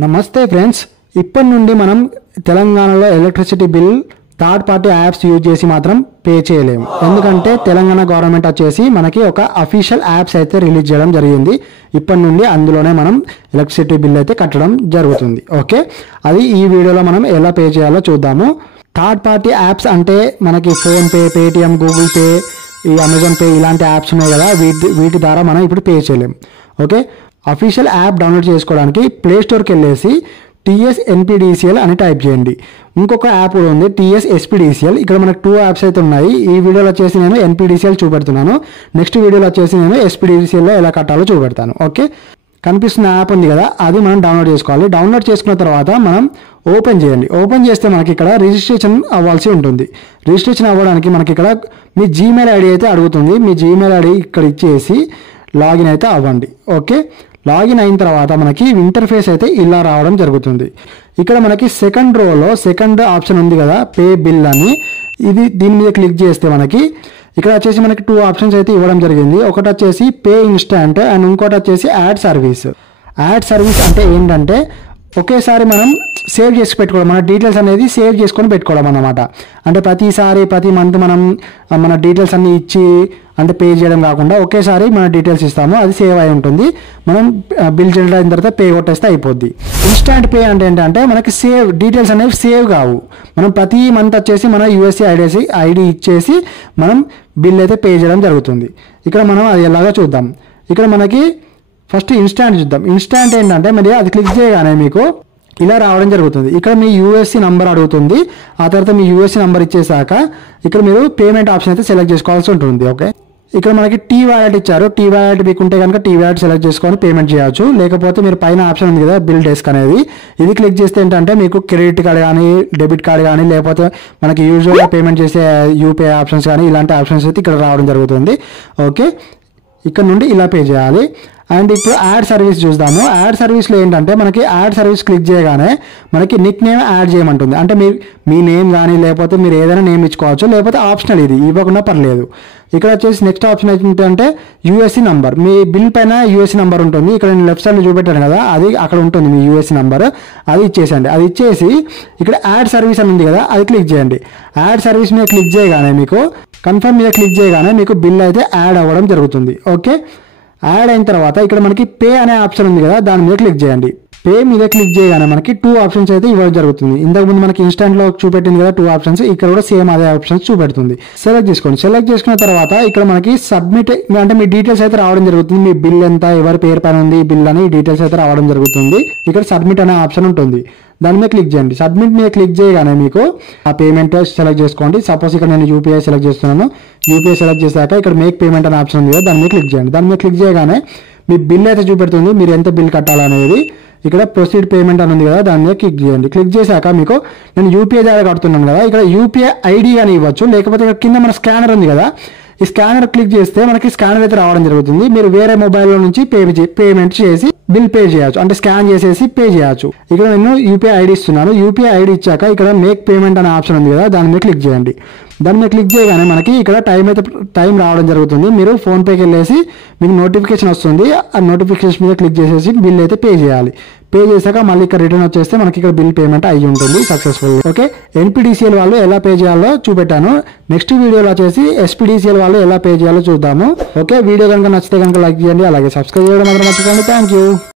నమస్తే ఫ్రెండ్స్, ఇప్పటి నుండి మనం తెలంగాణలో electricity bill third party apps use చేసి మాత్రం పే చేయలేము. ఎందుకంటే తెలంగాణ గవర్నమెంట్ వచ్చేసి మనకి ఒక అఫీషియల్ యాప్స్ అయితే రిలీజ్ చేయడం జరిగింది. ఇప్పటి నుండి అందులోనే మనం ఎలక్ట్రిసిటీ బిల్ అయితే కట్టడం జరుగుతుంది. ఓకే, అది ఈ వీడియోలో మనం ఎలా పే చేయాలో చూద్దాము. థర్డ్ పార్టీ యాప్స్ అంటే మనకి ఫోన్పే, పేటిఎం, గూగుల్ పే, ఈ అమెజాన్ పే ఇలాంటి యాప్స్ ఉన్నాయి కదా, వీటి ద్వారా మనం ఇప్పుడు పే చేయలేము. ఓకే, అఫీషియల్ యాప్ డౌన్లోడ్ చేసుకోవడానికి ప్లే స్టోర్కి వెళ్ళేసి టీఎస్ ఎన్పిడిసిఎల్ అని టైప్ చేయండి. ఇంకొక యాప్ కూడా ఉంది టీఎస్ ఎస్పిడిసిఎల్. ఇక్కడ మనకు 2 యాప్స్ అయితే ఉన్నాయి. ఈ వీడియోలో వచ్చేసి నేను ఎన్పిడిసిఎల్ చూపెడుతున్నాను. నెక్స్ట్ వీడియోలో వచ్చేసి నేను ఎస్పిడిసిఎల్లో ఎలా కట్టాలో చూపెడతాను. ఓకే, కనిపిస్తున్న యాప్ ఉంది కదా, అది మనం డౌన్లోడ్ చేసుకోవాలి. డౌన్లోడ్ చేసుకున్న తర్వాత మనం ఓపెన్ చేయండి. ఓపెన్ చేస్తే మనకి ఇక్కడ రిజిస్ట్రేషన్ అవ్వాల్సి ఉంటుంది. రిజిస్ట్రేషన్ అవ్వడానికి మనకి ఇక్కడ మీ జీమెయిల్ ఐడి అయితే అడుగుతుంది. మీ జీమెయిల్ ఐడి ఇక్కడ ఇచ్చేసి లాగిన్ అయితే అవ్వండి. ఓకే, లాగిన్ అయిన తర్వాత మనకి ఇంటర్ఫేస్ అయితే ఇలా రావడం జరుగుతుంది. ఇక్కడ మనకి సెకండ్ రోలో సెకండ్ ఆప్షన్ ఉంది కదా, పే బిల్ అని, దీని మీద క్లిక్ చేస్తే మనకి ఇక్కడ వచ్చేసి మనకి 2 ఆప్షన్స్ అయితే ఇవ్వడం జరిగింది. ఒకటి వచ్చేసి పే ఇన్స్టాంట్ అండ్ ఇంకోటి వచ్చేసి యాడ్ సర్వీస్. యాడ్ సర్వీస్ అంటే ఏంటంటే ఒకేసారి మనం సేవ్ చేసి పెట్టుకోవడం, మన డీటెయిల్స్ అనేది సేవ్ చేసుకొని పెట్టుకోవడం అన్నమాట. అంటే ప్రతి మంత్ మనం మన డీటెయిల్స్ అన్ని ఇచ్చి అంటే పే చేయడం కాకుండా ఒకేసారి మన డీటెయిల్స్ ఇస్తాము, అది సేవ్ అయి ఉంటుంది. మనం బిల్ జనరేట్ అయిన తర్వాత పే కొట్టేస్తే అయిపోద్ది. ఇన్స్టాంట్ పే అంటే ఏంటంటే మనకి డీటెయిల్స్ అనేవి సేవ్ కావు. మనం ప్రతి మంత్ వచ్చేసి మన యూఎస్ఏ ఐడి ఇచ్చేసి మనం బిల్ అయితే పే చేయడం జరుగుతుంది. ఇక్కడ మనం అది ఎలాగో చూద్దాం. ఇక్కడ మనకి ఫస్ట్ ఇన్స్టాంట్ చూద్దాం. ఇన్స్టాంట్ ఏంటంటే మరి అది క్లిక్ చేయగానే మీకు ఇలా రావడం జరుగుతుంది. ఇక్కడ మీ యూఎస్సీ నంబర్ అడుగుతుంది. ఆ తర్వాత మీ యూఎస్సీ నంబర్ ఇచ్చేసాక ఇక్కడ మీరు పేమెంట్ ఆప్షన్ అయితే సెలెక్ట్ చేసుకోవాల్సి ఉంటుంది. ఓకే, ఇక్కడ మనకి టీ వ్యాలెట్ ఇచ్చారు. టీ వ్యాలెట్ మీకు ఉంటే కనుక టీ వ్యాలెట్ సెలెక్ట్ చేసుకొని పేమెంట్ చేయొచ్చు. లేకపోతే మీరు పైన ఆప్షన్ ఉంది కదా బిల్ డెస్క్ అనేది, ఇది క్లిక్ చేస్తే ఏంటంటే మీకు క్రెడిట్ కార్డ్ కానీ డెబిట్ కార్డ్ కానీ లేకపోతే మనకి యూజువల్గా పేమెంట్ చేసే యూపీఐ ఆప్షన్స్ కానీ ఇలాంటి ఆప్షన్స్ అయితే ఇక్కడ రావడం జరుగుతుంది. ఓకే, ఇక్కడ నుండి ఇలా పే చేయాలి. అండ్ ఇప్పుడు యాడ్ సర్వీస్ చూద్దాము. యాడ్ సర్వీస్లో ఏంటంటే మనకి యాడ్ సర్వీస్ క్లిక్ చేయగానే మనకి నిక్ నేమ్ యాడ్ చేయమంటుంది. అంటే మీ నేమ్ కానీ లేకపోతే మీరు ఏదైనా నేమ్ ఇచ్చుకోవచ్చు, లేకపోతే ఆప్షనల్, ఇది ఇవ్వకుండా పర్లేదు. ఇక్కడ వచ్చేసి నెక్స్ట్ ఆప్షన్ ఏంటంటే యూఎస్సీ నంబర్. మీ బిల్ పైన యూఎస్సీ నంబర్ ఉంటుంది. ఇక్కడ నేను లెఫ్ట్ సైడ్లో చూపెట్టాను కదా, అది అక్కడ ఉంటుంది మీ యూఎస్సీ నంబర్. అది ఇచ్చేసండి. అది ఇచ్చేసి ఇక్కడ యాడ్ సర్వీస్ అని ఉంది కదా, అది క్లిక్ చేయండి. యాడ్ సర్వీస్ మీద క్లిక్ చేయగానే మీకు కన్ఫర్మ్ మీద క్లిక్ చేయగానే మీకు బిల్ అయితే యాడ్ అవ్వడం జరుగుతుంది. ఓకే, యాడ్ అయిన తర్వాత ఇక్కడ మనకి పే అనే ఆప్షన్ ఉంది కదా, దాని మీద క్లిక్ చేయండి. పే మీద క్లిక్ చేయగానే మనకి 2 ఆప్షన్స్ అయితే ఇవ్వడం జరుగుతుంది. ఇంతకుముందు మనకి ఇన్స్టాంట్లో చూపెట్టింది కదా 2 ఆప్షన్స్, ఇక్కడ కూడా సేమ్ అదే ఆప్షన్స్ చూపెడుతుంది. సెలెక్ట్ చేసుకోండి. సెలెక్ట్ చేసుకున్న తర్వాత ఇక్కడ మనకి సబ్మిట్ అంటే మీ డీటెయిల్స్ అయితే రావడం జరుగుతుంది. మీ బిల్ ఎంత, ఎవరి పేరు పైన ఉంది ఈ బిల్ అని డీటెయిల్స్ అయితే రావడం జరుగుతుంది. ఇక్కడ సబ్మిట్ అనే ఆప్షన్ ఉంటుంది, దాని మీద క్లిక్ చేయండి. సబ్మిట్ మీద క్లిక్ చేయగానే మీకు ఆ పేమెంట్ సెలెక్ట్ చేసుకోండి. సపోజ్ ఇక్కడ నేను యూపీఐ సెలెక్ట్ చేస్తున్నాను. యూపీఐ సెలెక్ట్ చేశాక ఇక్కడ మేక్ పేమెంట్ అనే ఆప్షన్ ఉంది కదా, దాని మీద క్లిక్ చేయండి. దాని మీద క్లిక్ చేయగానే మీ బిల్ అయితే చూపెడుతుంది, మీరు ఎంత బిల్ కట్టాలనేది. ఇక్కడ ప్రొసీడ్ పేమెంట్ అని ఉంది కదా, దాని మీద క్లిక్ చేయండి. క్లిక్ చేశాక మీకు నేను యూపీఐ ద్వారా కడుతున్నాను కదా, ఇక్కడ యూపీఐ ఐడి అని ఇవ్వచ్చు, లేకపోతే ఇక్కడ కింద మన స్కానర్ ఉంది కదా, ఈ స్కానర్ క్లిక్ చేస్తే మనకి స్కానర్ అయితే రావడం జరుగుతుంది. మీరు వేరే మొబైల్లో నుంచి పేమెంట్ చేసి బిల్ పే చేయొచ్చు, అంటే స్కాన్ చేసేసి పే చేయొచ్చు. ఇక్కడ నేను యూపీఐ ఐడి ఇస్తున్నాను. యూపీఐ ఐడి ఇచ్చాక ఇక్కడ మేక్ పేమెంట్ అనే ఆప్షన్ ఉంది కదా, దాని మీద క్లిక్ చేయండి. దాని మీద క్లిక్ చేయగానే మనకి ఇక్కడ టైం రావడం జరుగుతుంది. మీరు ఫోన్పేకి వెళ్ళేసి మీకు నోటిఫికేషన్ వస్తుంది. ఆ నోటిఫికేషన్ మీద క్లిక్ చేసేసి బిల్ అయితే పే చేయాలి. పే చేశాక మళ్ళీ ఇక్కడ రిటర్న్ వచ్చేస్తే మనకి ఇక్కడ బిల్ పేమెంట్ అయ్యి ఉంటుంది సక్సెస్ఫుల్. ఓకే, ఎన్పిడిసిఎల్ వాళ్ళు ఎలా పే చేయాలో చూపెట్టాను. నెక్స్ట్ వీడియోలో వచ్చేసి ఎస్పిడిసిఎల్ వాళ్ళు ఎలా పే చేయాలో చూద్దాము. ఓకే, వీడియో కనుక నచ్చితే కనుక లైక్ చేయండి, అలాగే సబ్స్క్రైబ్ చేయడం మాత్రం మర్చిపోండి. Thank you.